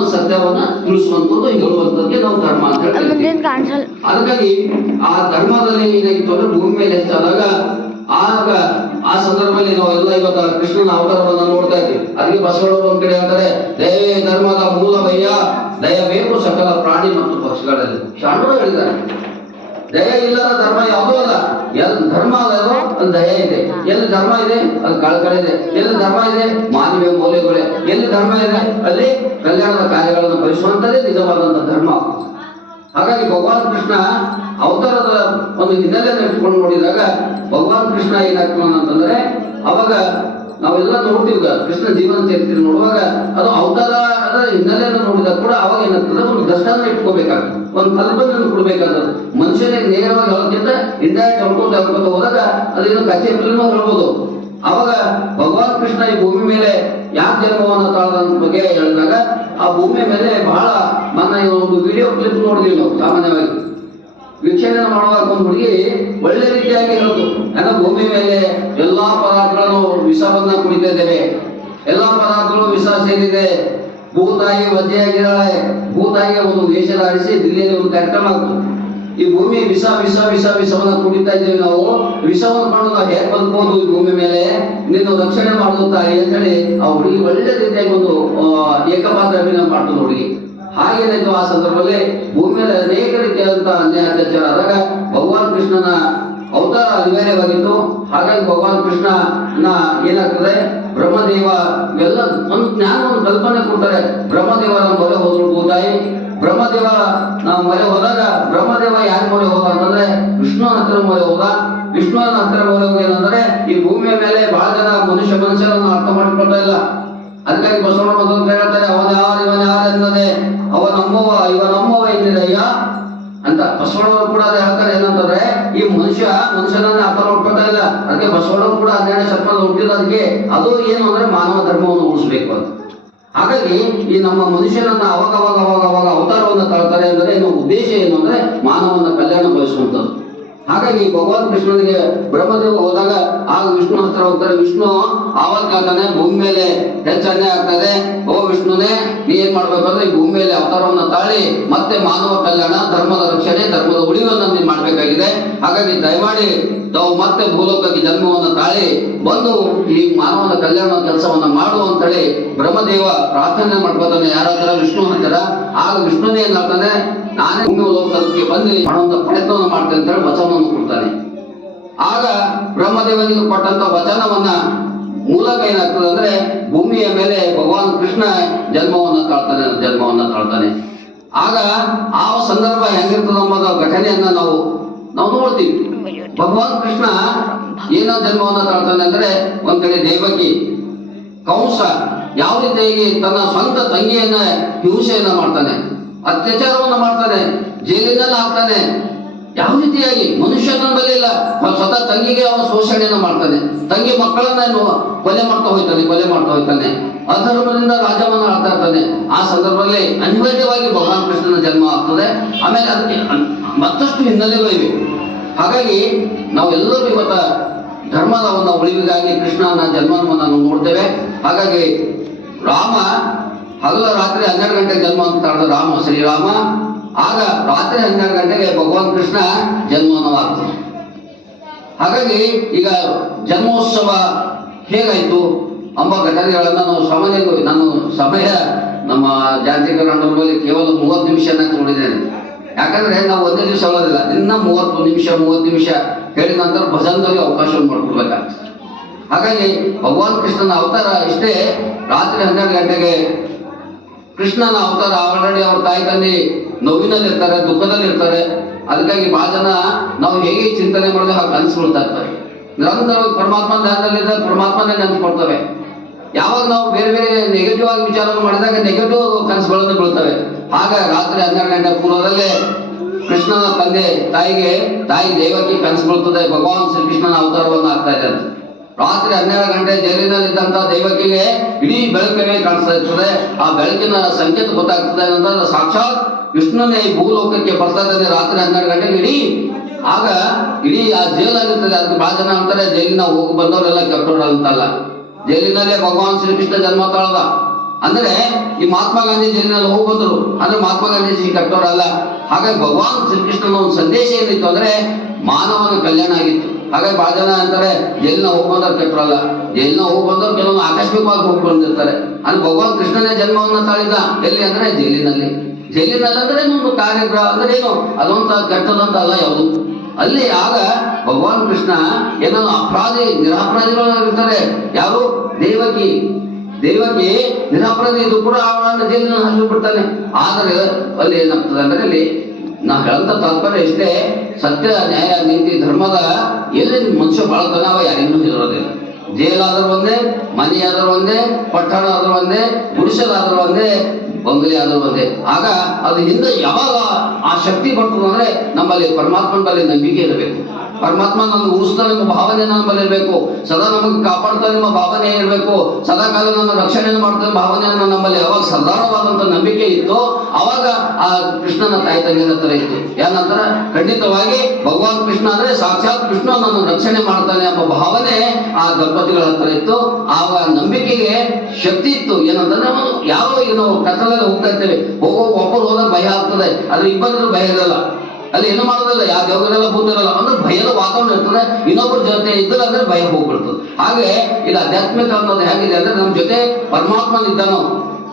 ಅನ್ನೋ ಸತ್ಯವನ್ನ ತಿಳಿಸುವಂಥದ್ದು ಹೇಳುವಂಥದ್ದೇ ನಾವು ಧರ್ಮ ಅಂತ ಹೇಳ್ತೀವಿ. ಅದಕ್ಕಾಗಿ ಆ ಧರ್ಮದಲ್ಲಿ ಏನಾಗಿತ್ತು ಅಂದ್ರೆ ಭೂಮಿ ಮೇಲೆ ಹೆಚ್ಚಾದಾಗ ಆಗ ಆ ಸಂದರ್ಭದಲ್ಲಿ ನಾವೆಲ್ಲ ಇವಾಗ ಕೃಷ್ಣನ ಅವತಾರವನ್ನ ನೋಡ್ತಾ ಇದ್ದೀವಿ. ಅದಕ್ಕೆ ಬಸವಣ್ಣವರು ಒಂದ್ ಕಡೆ ಹೇಳ್ತಾರೆ, ದಯವೇ ಧರ್ಮದ ಮೂಲವಯ್ಯ, ದಯಬೇಕು ಸಕಲ ಪ್ರಾಣಿ ಮತ್ತು ಪಕ್ಷಿಗಳಲ್ಲಿ. ಶಾಣರು ಹೇಳಿದ್ದಾರೆ, ದಯ ಇಲ್ಲದ ಧರ್ಮ ಯಾವುದೂ ಅಲ್ಲ. ಎಲ್ಲಿ ಧರ್ಮ ಅದೋ ಅಲ್ಲಿ ದಯ ಇದೆ, ಎಲ್ಲಿ ಧರ್ಮ ಇದೆ ಅಲ್ಲಿ ಕಳಕಳಿ ಇದೆ, ಎಲ್ಲಿ ಧರ್ಮ ಇದೆ ಮಾನವೀಯ ಮೌಲ್ಯಗಳೇ, ಎಲ್ಲಿ ಧರ್ಮ ಇದೆ ಅಲ್ಲಿ ಕಲ್ಯಾಣದ ಕಾರ್ಯಗಳನ್ನು ಬಯಸುವಂತದೇ ನಿಜವಾದಂತಹ ಧರ್ಮ. ಹಾಗಾಗಿ ಭಗವಾನ್ ಕೃಷ್ಣ ಅವತಾರದ ಒಂದು ಹಿನ್ನೆಲೆಯನ್ನು ಇಟ್ಕೊಂಡು ನೋಡಿದಾಗ ಭಗವಾನ್ ಕೃಷ್ಣ ಏನಾಗ್ತಾನ ಅಂತಂದ್ರೆ, ಅವಾಗ ನಾವೆಲ್ಲ ನೋಡ್ತೀವಿ ಕೃಷ್ಣ ಜೀವನ ಚರಿತ್ರೆ ನೋಡುವಾಗ ಅದು ಅವತಾರದ ಹಿನ್ನೆಲೆಯನ್ನು ನೋಡಿದಾಗ ಕೂಡ ಅವಾಗ ಏನಾಗ್ತದೆ, ಒಂದು ದೃಷ್ಟಾಂತ ಇಟ್ಕೋಬೇಕಾಗ್ತದೆ, ಒಂದು ಕಲ್ಪನೆಯನ್ನು ಕೊಡ್ಬೇಕಾಗ್ತದೆ. ಮನುಷ್ಯನಿಗೆ ನೇರವಾಗಿ ಹೇಳೋದ್ಕಿಂತ ಇಂಡೈರೆಕ್ಟ್ ಹೇಳ್ಕೊಂತ ಹೋದಾಗ ಅದೇನು ಕಚೇರಿನೂ ಹೇಳ್ಬೋದು. ಅವಾಗ ಭಗವಾನ್ ಕೃಷ್ಣ ಈ ಭೂಮಿ ಮೇಲೆ ಯಾಕೆ ಜನ್ಮವನ್ನು ತಾಳದ ಬಗ್ಗೆ ಹೇಳಿದಾಗ, ಆ ಭೂಮಿ ಮೇಲೆ ಬಹಳ ಒಂದು ವಿಡಿಯೋ ಕ್ಲಿಪ್ ನೋಡಿದ್ವಿ ನಾವು. ಸಾಮಾನ್ಯವಾಗಿ ವೀಕ್ಷಣೆ ಮಾಡುವಾಗ ಒಂದು ಹುಡುಗಿ ಒಳ್ಳೆ ರೀತಿಯಾಗಿ ಹೇಳೋದು, ಯಾಕಂದ್ರೆ ಭೂಮಿ ಮೇಲೆ ಎಲ್ಲಾ ಪದಾರ್ಥಗಳನ್ನು ವಿಷವನ್ನ ಕುಡಿತಾ ಇದ್ದೇವೆ, ಎಲ್ಲಾ ಪದಾರ್ಥಗಳು ವಿಷ ಸೇರಿದೆ, ಭೂತಾಯಿ ವಜ್ಜೆಯಾಗಿದ್ದಾಳೆ, ಭೂತಾಯಿಗೆ ಒಂದು ವೇಷದ ಆಡಿಸಿ ದಿಲ್ಲಿಯಲ್ಲಿ ಒಂದು ಕಾರ್ಯಕ್ರಮ ಆಗ್ತದೆ. ಈ ಭೂಮಿ ವಿಷವನ್ನ ಕುಡಿತಾ ಇದ್ದೇವೆ ನಾವು, ವಿಷವನ್ನು ಕಂಡು ನಾವು ಹೇಗೆ ಬದುಕಬಹುದು ಈ ಭೂಮಿ ಮೇಲೆ, ನಿನ್ನ ರಕ್ಷಣೆ ಮಾಡುವುದು ತಾಯಿ ಅಂತ ಹೇಳಿ ಆ ಹುಡುಗಿ ಒಳ್ಳೆ ರೀತಿಯಾಗಿ ಒಂದು ಏಕಪಾತ್ರ ಅಭಿನಯ ಮಾಡ್ತದೆ ಹುಡುಗಿ. ಹಾಗೇನಾಯ್ತು, ಆ ಸಂದರ್ಭದಲ್ಲಿ ಭೂಮಿ ಮೇಲೆ ಅನೇಕ ರೀತಿಯಾದಂತಹ ಅನ್ಯಾಯ ಅತ್ಯಾಚಾರ ಆದಾಗ ಭಗವಾನ್ ಕೃಷ್ಣನ ಅವತಾರ ಅನಿವಾರ್ಯವಾಗಿತ್ತು. ಹಾಗಾಗಿ ಭಗವಾನ್ ಕೃಷ್ಣನ ಏನಾಗ್ತದೆ, ಬ್ರಹ್ಮದೇವ ಎಲ್ಲ ಒಂದು ಜ್ಞಾನವನ್ನು ಕಲ್ಪನೆ ಕೊಡ್ತಾರೆ. ಬ್ರಹ್ಮದೇವರ ಮೊರೆ ಹೋದ್ರು ಭೂತಾಯಿ. ಬ್ರಹ್ಮದೇವ ನಾವು ಮೊರೆ ಹೋದಾಗ ಬ್ರಹ್ಮದೇವ ಯಾರ ಮೊರೆ ಹೋದ ಅಂತಂದ್ರೆ ವಿಷ್ಣುವನ ಹತ್ತಿರ ಮೊರೆ ಹೋದ. ವಿಷ್ಣುವನ ಹತ್ತಿರ ಮೊರೆ ಹೋಗಿ ಏನಂದ್ರೆ, ಈ ಭೂಮಿಯ ಮೇಲೆ ಬಹಳ ಜನ ಮನುಷ್ಯರನ್ನು ಅರ್ಥ ಮಾಡಿಕೊಳ್ತಾ ಇಲ್ಲ. ಅದಕ್ಕಾಗಿ ಬಸವಣ್ಣ ಮೊದಲು ಹೇಳ್ತಾರೆ, ಅವನ ಯಾರು ಎನ್ನದೆ ಇವನಮ್ಮವ ಎಂದಿರಯ್ಯ ಅಂತ ಬಸವಣ್ಣವರು ಕೂಡ ಹೇಳ್ತಾರೆ. ಏನಂತಂದ್ರೆ, ಈ ಮನುಷ್ಯನನ್ನ ಅರ್ಥ ಮಾಡ್ಕೊಳ್ತಾ ಇಲ್ಲ. ಅದಕ್ಕೆ ಬಸವಣ್ಣವರು ಕೂಡ 12ನೇ ಶತಮಾನದಲ್ಲಿ ಹುಟ್ಟಿರೋದಕ್ಕೆ ಅದು ಏನು ಅಂದ್ರೆ ಮಾನವ ಧರ್ಮವನ್ನು ಉಳಿಸ್ಬೇಕು ಅಂತ. ಹಾಗಾಗಿ ಈ ನಮ್ಮ ಮನುಷ್ಯನನ್ನ ಅವಾಗ ಅವತಾರವನ್ನ ತಾಳ್ತಾರೆ ಅಂದ್ರೆ ಏನು ಉದ್ದೇಶ ಏನು ಅಂದ್ರೆ ಮಾನವನ ಕಲ್ಯಾಣ ಬಯಸುವಂಥದ್ದು. ಹಾಗಾಗಿ ಭಗವಾನ್ ಕೃಷ್ಣನಿಗೆ ಬ್ರಹ್ಮದೇವ ಹೋದಾಗ ಆಗ ವಿಷ್ಣು ಹತ್ರ ಹೋಗ್ತಾರೆ. ವಿಷ್ಣು ಆವಾಗ ಹೇಳ್ತಾನೆ, ಭೂಮಿ ಮೇಲೆ ಹೆಚ್ಚನ್ನೇ ಆಗ್ತದೆ, ಓ ವಿಷ್ಣುನೇ ನೀ ಏನ್ ಮಾಡ್ಬೇಕಂದ್ರೆ ಈ ಭೂಮಿ ಮೇಲೆ ಅವತಾರವನ್ನ ತಾಳಿ ಮತ್ತೆ ಮಾನವ ಕಲ್ಯಾಣ, ಧರ್ಮದ ರಕ್ಷಣೆ, ಧರ್ಮದ ಉಳಿವನ್ನು ನೀನ್ ಮಾಡ್ಬೇಕಾಗಿದೆ. ಹಾಗಾಗಿ ದಯಮಾಡಿ ತಾವು ಮತ್ತೆ ಭೂಲೋಕಕ್ಕೆ ಜನ್ಮವನ್ನು ತಾಳಿ ಬಂದು ಈ ಮಾನವನ ಕಲ್ಯಾಣ ಕೆಲಸವನ್ನ ಮಾಡು ಅಂತ ಹೇಳಿ ಬ್ರಹ್ಮದೇವ ಪ್ರಾರ್ಥನೆ ಮಾಡ್ಕೋತಾನೆ. ಯಾರ ಹತ್ರ? ವಿಷ್ಣು ಹತ್ತಿರ. ಆಗ ವಿಷ್ಣುನೇ ಏನ್ ಹೇಳ್ತಾನೆ, ನಾನೇ ಭೂಮಿ ಲೋಕಕ್ಕೆ ಬಂದು ಮಾಡುವಂತ ಪ್ರಯತ್ನವನ್ನು ಮಾಡ್ತೇನೆ ಅಂತ ಹೇಳಿ ವಚನವನ್ನು ಕೊಡ್ತಾನೆ. ಆಗ ಬ್ರಹ್ಮದೇವನಿಗೆ ಕೊಟ್ಟಂತ ವಚನವನ್ನ ಮೂಲಕ ಏನಾಗ್ತದೆ ಅಂದ್ರೆ, ಭೂಮಿಯ ಮೇಲೆ ಭಗವಾನ್ ಕೃಷ್ಣ ಜನ್ಮವನ್ನ ತಾಳ್ತಾನೆ. ಆಗ ಆ ಸಂದರ್ಭ ಹೆಂಗಿರ್ತದ ಎಂಬುದ ಘಟನೆಯನ್ನ ನಾವು ನೋಡ್ತೀವಿ. ಭಗವಾನ್ ಕೃಷ್ಣ ಏನೋ ಜನ್ಮವನ್ನ ತಾಳ್ತಾನೆ ಅಂದ್ರೆ, ಒಂದ್ ಕಡೆ ದೇವಕಿ, ಕಂಸ ಯಾವ ರೀತಿಯಾಗಿ ತನ್ನ ಸ್ವಂತ ತಂಗಿಯನ್ನ ಹಿಂಸೆಯನ್ನ ಮಾಡ್ತಾನೆ, ಅತ್ಯಾಚಾರವನ್ನ ಮಾಡ್ತಾನೆ, ಜೈಲಿನಲ್ಲಿ ಹಾಕ್ತಾನೆ. ಯಾವ ರೀತಿಯಾಗಿ ಮನುಷ್ಯನ ಮೇಲೆ ಇಲ್ಲ, ಸ್ವತಃ ತಂಗಿಗೆ ಅವನ ಶೋಷಣೆಯನ್ನು ಮಾಡ್ತಾನೆ, ತಂಗಿ ಮಕ್ಕಳನ್ನ ಕೊಲೆ ಮಾಡ್ತಾ ಹೋಗ್ತಾನೆ, ಅಧರ್ಮದಿಂದ ರಾಜ್ಯವನ್ನ ಆಳ್ತಾ ಇರ್ತಾನೆ. ಆ ಸಂದರ್ಭದಲ್ಲಿ ಅನಿವಾರ್ಯವಾಗಿ ಭಗವಾನ್ ಕೃಷ್ಣನ ಜನ್ಮ ಆಗ್ತದೆ. ಆಮೇಲೆ ಅದಕ್ಕೆ ಮತ್ತಷ್ಟು ಹಿನ್ನೆಲೆಗಳು ಇವೆ. ಹಾಗಾಗಿ ನಾವೆಲ್ಲರೂ ಇವತ್ತ ಧರ್ಮದ ಒಂದು ಉಳಿವಿಗಾಗಿ ಕೃಷ್ಣನ ಜನ್ಮವನ್ನು ನಾವು ನೋಡ್ತೇವೆ. ಹಾಗಾಗಿ ರಾಮ ಹಗಲ ರಾತ್ರಿ 12 ಗಂಟೆಗೆ ಜನ್ಮ ಅಂತ ತಾಳ್ದ ರಾಮ, ಶ್ರೀರಾಮ. ಆಗ ರಾತ್ರಿ 12 ಗಂಟೆಗೆ ಭಗವಾನ್ ಕೃಷ್ಣ ಜನ್ಮವನ್ನು ಆಗ್ತದೆ. ಹಾಗಾಗಿ ಈಗ ಜನ್ಮೋತ್ಸವ ಹೇಗಾಯ್ತು ಎಂಬ ಘಟನೆಗಳನ್ನ ನಾವು ಸಾಮಾನ್ಯವಾಗಿ, ನಾನು ಸಮಯ ನಮ್ಮ ಜಾಗತಿಕರಣದಲ್ಲಿ ಕೇವಲ 30 ನಿಮಿಷನ ನೋಡಿದ್ದೇನೆ. ಯಾಕಂದ್ರೆ ನಾವು ಒಂದೇ ದಿವಸ ಹೇಳೋದಿಲ್ಲ, ಇನ್ನ 30 ನಿಮಿಷ ಹೇಳಿದ ನಂತರ ಭಜನದಲ್ಲಿ ಅವಕಾಶವನ್ನು ಮಾಡ್ಕೊಡ್ಬೇಕಾಗ್ತದೆ. ಹಾಗಾಗಿ ಭಗವಾನ್ ಕೃಷ್ಣನ ಅವತಾರ ಇಷ್ಟೇ. ರಾತ್ರಿ 12 ಗಂಟೆಗೆ ಕೃಷ್ಣನ ಅವತಾರ. ಆಲ್ರೆಡಿ ಅವ್ರ ತಾಯಿ ತಂದೆ ನೋವಿನಲ್ಲಿ ಇರ್ತಾರೆ, ದುಃಖದಲ್ಲಿ ಇರ್ತಾರೆ. ಅದಕ್ಕಾಗಿ ಬಹಳ ಜನ ನಾವು ಹೇಗೆ ಚಿಂತನೆ ಮಾಡಿದ್ರೆ ಹಾಗೆ ಅನಿಸ್ಕೊಳ್ತಾ ಇರ್ತಾರೆ. ನಿರಂತರವಾಗಿ ಪರಮಾತ್ಮನ ಧ್ಯಾನದಲ್ಲಿದ್ದ ಪರಮಾತ್ಮನೇ ನೆನ್ಸ್ಕೊಳ್ತವೆ. ಯಾವಾಗ ನಾವು ಬೇರೆ ಬೇರೆ ನೆಗೆಟಿವ್ ಆಗಿ ವಿಚಾರವನ್ನು ಮಾಡಿದಾಗ ನೆಗೆಟಿವ್ ಕನಸುಗಳನ್ನು ಬೀಳ್ತವೆ. ಆಗ ರಾತ್ರಿ 12 ಗಂಟೆ ಪೂರ್ವದಲ್ಲೇ ಕೃಷ್ಣನ ತಾಯಿ ದೇವಕಿ ಕನಸು ಬೀಳ್ತದೆ, ಭಗವಾನ್ ಶ್ರೀಕೃಷ್ಣನ ಅವತಾರವನ್ನು ಆಗ್ತಾ ಇದೆ. ರಾತ್ರಿ 12 ಗಂಟೆ ಜೈಲಿನಲ್ಲಿದ್ದಂತ ದೇವಕಿಗೆ ಇಡೀ ಬೆಳಕಿಗೆ ಕಾಣಿಸ್ತಾ ಇರ್ತದೆ. ಆ ಬೆಳಕಿನ ಸಂಕೇತ ಗೊತ್ತಾಗ್ತದೆ ಅಂತಂದ್ರೆ ಸಾಕ್ಷಾತ್ ವಿಷ್ಣುನೇ ಈ ಭೂಲೋಕಕ್ಕೆ ಬರ್ತಾ ಇದ್ದಾನೆ ರಾತ್ರಿ 12 ಗಂಟೆಗೆ. ಆಗ ಇಡೀ ಆ ಜೈಲಾಗಿರ್ತದೆ. ಅದಕ್ಕೆ ಬಹಳ ಜನ ಅಂತಾರೆ ಜೈಲಿನ ಹೋಗಿ ಬಂದವರೆಲ್ಲ ಕೆಟ್ಟೋರು ಅಂತಲ್ಲ. ಜೈಲಿನಲ್ಲೇ ಭಗವಾನ್ ಶ್ರೀಕೃಷ್ಣ ಜನ್ಮ ತಾಳ್ದ. ಅಂದ್ರೆ ಈ ಮಹಾತ್ಮ ಗಾಂಧಿ ಜೈಲಿನಲ್ಲಿ ಹೋಗಿ ಬಂದ್ರು ಅಂದ್ರೆ ಮಹಾತ್ಮ ಗಾಂಧೀಜಿ ಕೆಟ್ಟವರಲ್ಲ. ಹಾಗಾಗಿ ಭಗವಾನ್ ಶ್ರೀಕೃಷ್ಣನ ಒಂದು ಸಂದೇಶ ಏನಿತ್ತು ಅಂದ್ರೆ ಮಾನವನ ಕಲ್ಯಾಣ ಆಗಿತ್ತು. ಹಾಗಾಗಿ ಬಹಳ ಜನ ಅಂತಾರೆ ಜೈಲಿನ ಹೋಗಿ ಬಂದವ್ರು ಕೆಟ್ಟರಲ್ಲ. ಜೈಲಿನ ಹೋಗಿ ಬಂದವ್ರು ಕೆಲವೊಂದು ಆಕಸ್ಮಿಕವಾಗಿ ಹೋಗಿ ಬಂದಿರ್ತಾರೆ. ಅಂದ್ರೆ ಭಗವಾನ್ ಕೃಷ್ಣನೇ ಜನ್ಮವನ್ನ ತಾಳಿದ ಎಲ್ಲಿ ಅಂದ್ರೆ ಜೈಲಿನಲ್ಲಿ. ಜೈಲಿನಲ್ಲಿ ಅಂದ್ರೆ ಒಂದು ಕಾರ್ಯಗ್ರಹ ಅಂದ್ರೆ ಏನು ಅದೊಂದು ಕೆಟ್ಟದಂತ ಅಲ್ಲ ಯಾವುದು ಅಲ್ಲಿ. ಆಗ ಭಗವಾನ್ ಕೃಷ್ಣ ಏನೋ ಅಪರಾಧಿ ನಿರಪರಾಧಿಗಳು ಇರ್ತಾರೆ. ಯಾರು ದೇವಕಿ ನಿರಪರಾಧಿ ಇದು ಕೂಡ ಅವಳನ್ನು ಜೈಲಿನಲ್ಲಿ ಹಾಕಿಬಿಡ್ತಾನೆ. ಆದರೆ ಅಲ್ಲಿ ಏನಾಗ್ತದೆ ಅಂದ್ರೆ ಅಲ್ಲಿ ನಾ ಹೇಳಂತ ತಾತ್ಪರ್ಯ ಇಷ್ಟೇ, ಸತ್ಯ ನ್ಯಾಯ ನೀತಿ ಧರ್ಮದ ಎಲ್ಲಿ ಮನುಷ್ಯ ಬಾಳ್ತಾನೆ ಅವ ಯಾರಿಗೂ ಇರೋದಿಲ್ಲ. ಜೈಲಾದ್ರೂ ಒಂದೇ, ಮನೆಯಾದ್ರೂ ಒಂದೇ, ಪಟ್ಟಣ ಆದ್ರೂ ಒಂದೇ, ಗುಡಿಸಲಾದ್ರೂ ಒಂದೇ, ಬಂಗಲೆ ಆದ್ರೂ ಒಂದೇ. ಆಗ ಅದು ಹಿಂದೆ ಯಾವಾಗ ಆ ಶಕ್ತಿ ಬರ್ತದೆ ಅಂದ್ರೆ ನಮ್ಮಲ್ಲಿ ಪರಮಾತ್ಮನ ಬಳಿ ನಂಬಿಕೆ ಇರಬೇಕು. ಪರಮಾತ್ಮ ನಮ್ಗೆ ಉಳಿಸ್ತಾನೆ ಎಂಬ ಭಾವನೆ ನಮ್ಮಲ್ಲಿ ಇರಬೇಕು. ಸದಾ ನಮಗೆ ಕಾಪಾಡ್ತಾನೆ ಎಂಬ ಭಾವನೆ ಇರಬೇಕು. ಸದಾ ಕಾಲ ನಮ್ಮ ರಕ್ಷಣೆಯನ್ನು ಮಾಡ್ತಾನೆ ಭಾವನೆಯನ್ನು ನಮ್ಮಲ್ಲಿ ಯಾವಾಗ ಸಾಧಾರಣವಾದಂತ ನಂಬಿಕೆ ಇತ್ತು ಅವಾಗ ಆ ಕೃಷ್ಣನ ತಾಯಿ ತಂದೆಯ ಹತ್ರ ಇತ್ತು. ಏನಂದ್ರೆ ಖಂಡಿತವಾಗಿ ಭಗವಾನ್ ಕೃಷ್ಣ ಅಂದ್ರೆ ಸಾಕ್ಷಾತ್ ಕೃಷ್ಣ ನನ್ನ ರಕ್ಷಣೆ ಮಾಡ್ತಾನೆ ಎಂಬ ಭಾವನೆ ಆ ದಂಪತಿಗಳ ಹತ್ರ ಇತ್ತು. ಆಗ ನಂಬಿಕೆಗೆ ಶಕ್ತಿ ಇತ್ತು. ಏನಂತಂದ್ರೆ ನಾವು ಯಾರೋ ಏನೋ ಕತ್ತಲಲ್ಲಿ ಹೋಗ್ತಾ ಇರ್ತೇವೆ, ಒಬ್ಬರು ಹೋದಾಗ ಭಯ ಆಗ್ತದೆ, ಆದ್ರೆ ಇಬ್ಬರಿಗೂ ಭಯ ಇರಲ್ಲ. ಅಲ್ಲಿ ಏನು ಮಾಡೋದಿಲ್ಲ, ಯಾವ ದೇವರೆಲ್ಲ ಭೂತರಲ್ಲ ಅಂದ್ರೆ ಭಯದ ವಾತಾವರಣ ಇರ್ತದೆ. ಇನ್ನೊಬ್ಬರ ಜೊತೆ ಇದ್ದರೆ ಅಂದ್ರೆ ಭಯ ಹೋಗ್ಬಿಡ್ತದೆ. ಹಾಗೆ ಇದು ಆಧ್ಯಾತ್ಮಿಕ ಅನ್ನೋದು ಹೇಗಿದೆ ಅಂದ್ರೆ ನಮ್ಮ ಜೊತೆ ಪರಮಾತ್ಮನ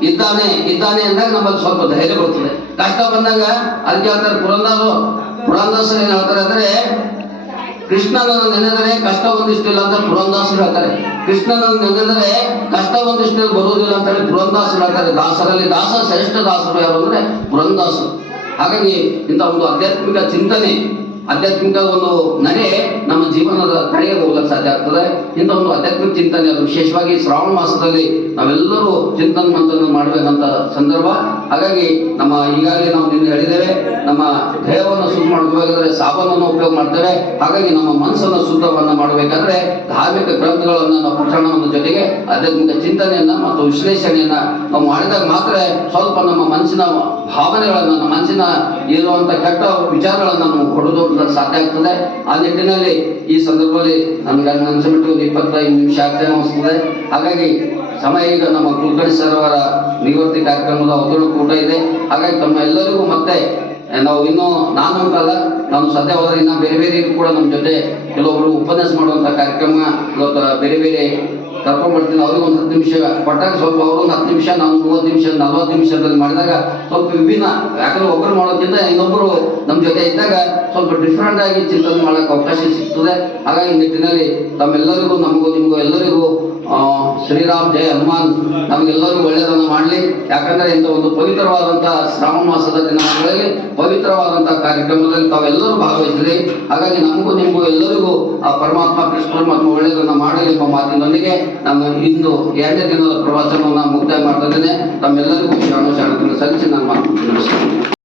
ಇದ್ದಾನೆ ಅಂದಾಗ ನಮ್ಮಲ್ಲಿ ಸ್ವಲ್ಪ ಧೈರ್ಯ ಬರ್ತದೆ. ಕಷ್ಟ ಬಂದಾಗ ಅದಕ್ಕೆ ಹೇಳ್ತಾರೆ ಪುರಂದಾಸರು ಏನ್ ಹೇಳ್ತಾರೆ ಅಂದ್ರೆ ಕೃಷ್ಣನನ್ನು ನೆನೆದರೆ ಕಷ್ಟ ಒಂದಿಷ್ಟಿಲ್ಲ ಅಂತ ಪುರಂದಾಸರು ಹೇಳ್ತಾರೆ. ಕೃಷ್ಣನನ್ನು ನೆನೆದರೆ ಕಷ್ಟ ಒಂದಿಷ್ಟು ಬರುವುದಿಲ್ಲ ಅಂತ ಹೇಳಿ ಪುರಂದಾಸರು ಹೇಳ್ತಾರೆ. ದಾಸರಲ್ಲಿ ಶ್ರೇಷ್ಠ ದಾಸರು ಯಾರು ಅಂದ್ರೆ ಪುರಂದಾಸರು. ಹಾಗಾಗಿ ಇಂಥ ಒಂದು ಆಧ್ಯಾತ್ಮಿಕ ಚಿಂತನೆ, ಆಧ್ಯಾತ್ಮಿಕ ಒಂದು ನಡೆ ನಮ್ಮ ಜೀವನದ ಕಡೆಗೆ ಹೋಗಲಿಕ್ಕೆ ಸಾಧ್ಯ ಆಗ್ತದೆ. ಇಂಥ ಒಂದು ಆಧ್ಯಾತ್ಮಿಕ ಚಿಂತನೆ ಅದು ವಿಶೇಷವಾಗಿ ಶ್ರಾವಣ ಮಾಸದಲ್ಲಿ ನಾವೆಲ್ಲರೂ ಚಿಂತನೆ ಮಂಥನ ಮಾಡಬೇಕಂತ ಸಂದರ್ಭ. ಹಾಗಾಗಿ ನಮ್ಮ ಈಗಾಗಲೇ ನಾವು ನಿನ್ನೆ ಹೇಳಿದ್ದೇವೆ, ನಮ್ಮ ದೇಹವನ್ನು ಶುದ್ಧ ಮಾಡಬೇಕಾದ್ರೆ ಸಾಬನನ್ನು ಉಪಯೋಗ ಮಾಡ್ತೇವೆ. ಹಾಗಾಗಿ ನಮ್ಮ ಮನಸ್ಸನ್ನು ಶುದ್ಧವನ್ನ ಮಾಡಬೇಕಾದ್ರೆ ಧಾರ್ಮಿಕ ಗ್ರಂಥಗಳನ್ನು ನಾವು ಪಠಣದ ಜೊತೆಗೆ ಆಧ್ಯಾತ್ಮಿಕ ಚಿಂತನೆಯನ್ನ ಮತ್ತು ವಿಶ್ಲೇಷಣೆಯನ್ನ ನಾವು ಮಾಡಿದಾಗ ಮಾತ್ರ ಸ್ವಲ್ಪ ನಮ್ಮ ಮನಸ್ಸಿನ ಭಾವನೆಗಳನ್ನ, ನಮ್ಮ ಮನಸ್ಸಿನ ಇರುವಂತ ಕೆಟ್ಟ ವಿಚಾರಗಳನ್ನ ನಾವು ಹೊಡೆದೋಡ್ಲಿಕ್ಕೆ ಸಾಧ್ಯ ಆಗ್ತದೆ. ಆ ನಿಟ್ಟಿನಲ್ಲಿ ಈ ಸಂದರ್ಭದಲ್ಲಿ ನಮ್ಗೆ ಅನ್ಸಬಿಟ್ಟು ಒಂದು 25 ನಿಮಿಷ ಆಗ್ತದೆ ಅನಿಸ್ತದೆ. ಹಾಗಾಗಿ ಸಮಯ ಈಗ ನಮ್ಮ ಕುಲಕರ್ಣಿ ಸರ್ ಅವರ ನಿವೃತ್ತಿ ಕಾರ್ಯಕ್ರಮದ ಅವತರಣ ಕೂಡ ಇದೆ. ಹಾಗಾಗಿ ತಮ್ಮ ಎಲ್ಲರಿಗೂ ಮತ್ತೆ ನಾವು ಇನ್ನೂ ನಾನು ಅಂತಲ್ಲ, ನಾವು ಸದ್ಯ ಹೋದ್ರೆ ಇನ್ನ ಬೇರೆ ಬೇರೆ ಕೂಡ ನಮ್ಮ ಜೊತೆ ಕೆಲವೊಬ್ರು ಉಪನ್ಯಾಸ ಮಾಡುವಂತ ಕಾರ್ಯಕ್ರಮ ಇವತ್ತು ಬೇರೆ ಬೇರೆ ಕರ್ಕೊಂಡ್ ಬರ್ತೀನಿ. ಅವ್ರಿಗೆ ಒಂದು 10 ನಿಮಿಷ ಕೊಟ್ಟಾಗ ಸ್ವಲ್ಪ ಅವರು ಒಂದು 10 ನಿಮಿಷ, ನಾನು 30 ನಿಮಿಷ 40 ನಿಮಿಷದಲ್ಲಿ ಮಾಡಿದಾಗ ಸ್ವಲ್ಪ ವಿಭಿನ್ನ. ಯಾಕಂದ್ರೆ ಒಬ್ಬರು ಮಾಡೋದ್ಕಿಂತ ಇನ್ನೊಬ್ಬರು ನಮ್ಮ ಜೊತೆ ಇದ್ದಾಗ ಸ್ವಲ್ಪ ಡಿಫ್ರೆಂಟ್ ಆಗಿ ಚಿಂತನೆ ಮಾಡಕ್ಕೆ ಅವಕಾಶ ಸಿಗ್ತದೆ. ಹಾಗಾಗಿ ನಿಟ್ಟಿನಲ್ಲಿ ತಮ್ಮೆಲ್ಲರಿಗೂ ನಮಗೂ ನಿಮಗೂ ಎಲ್ಲರಿಗೂ ಶ್ರೀರಾಮ್ ಜಯ ಹನುಮಾನ್ ನಮಗೆಲ್ಲರಿಗೂ ಒಳ್ಳೆಯದನ್ನು ಮಾಡಲಿ. ಯಾಕಂದ್ರೆ ಇಂಥ ಒಂದು ಪವಿತ್ರವಾದಂತಹ ಶ್ರಾವಣ ಮಾಸದ ದಿನಗಳಲ್ಲಿ ಪವಿತ್ರವಾದಂತಹ ಕಾರ್ಯಕ್ರಮದಲ್ಲಿ ತಾವೆಲ್ಲರೂ ಭಾಗವಹಿಸಿದ್ರಿ. ಹಾಗಾಗಿ ನಮಗೂ ನಿಮಗೂ ಎಲ್ಲರಿಗೂ ಆ ಪರಮಾತ್ಮ ಕೃಷ್ಣ ಪರಮಾತ್ಮ ಒಳ್ಳೆಯದನ್ನು ಮಾಡಲಿ ಎಂಬ ಮಾತಿನೊಂದಿಗೆ ನಾನು ಇಂದು 2ನೇ ದಿನದ ಪ್ರವಾಸವನ್ನು ಮುಕ್ತಾಯ ಮಾಡ್ತಾ ಇದ್ದೇನೆ. ತಮ್ಮೆಲ್ಲರಿಗೂ ಶಾಣ ಸಲ್ಲಿಸಿ ನಾನು ಮಾತು